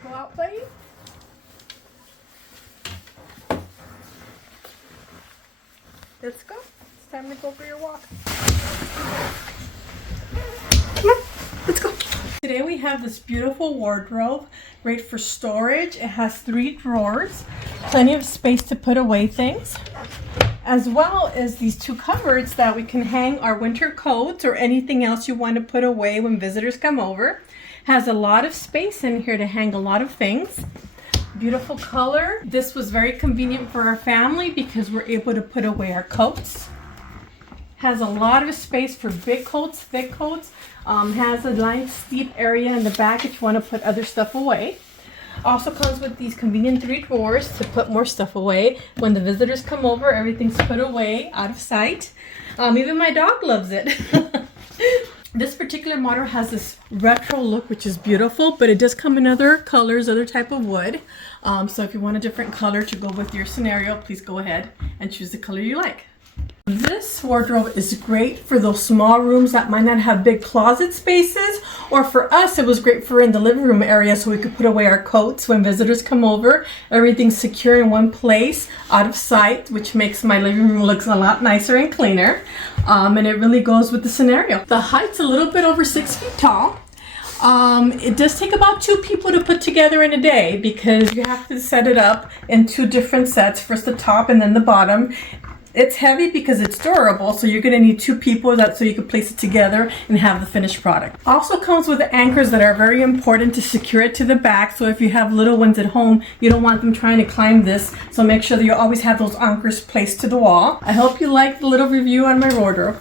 to go out, buddy? Let's go. It's time to go for your walk. Come on, let's go. Today we have this beautiful wardrobe, great for storage. It has 3 drawers, plenty of space to put away things, as well as these 2 cupboards that we can hang our winter coats or anything else you want to put away when visitors come over. Has a lot of space in here to hang a lot of things. Beautiful color. This was very convenient for our family because we're able to put away our coats. Has a lot of space for big coats, thick coats. Has a nice steep area in the back if you want to put other stuff away. Also comes with these convenient 3 drawers to put more stuff away. When the visitors come over, everything's put away, out of sight. Even my dog loves it. This particular model has this retro look, which is beautiful, but it does come in other colors, other type of wood. So if you want a different color to go with your scenario, please go ahead and choose the color you like. This wardrobe is great for those small rooms that might not have big closet spaces, or for us it was great for in the living room area so we could put away our coats when visitors come over. Everything's secure in one place, out of sight, which makes my living room look a lot nicer and cleaner. And it really goes with the scenario. The height's a little bit over 6 feet tall. It does take about 2 people to put together in a day because you have to set it up in 2 different sets, first the top and then the bottom. It's heavy because it's durable, so you're going to need 2 people so you can place it together and have the finished product. Also comes with anchors that are very important to secure it to the back, so if you have little ones at home, you don't want them trying to climb this, so make sure that you always have those anchors placed to the wall. I hope you liked the little review on my wardrobe.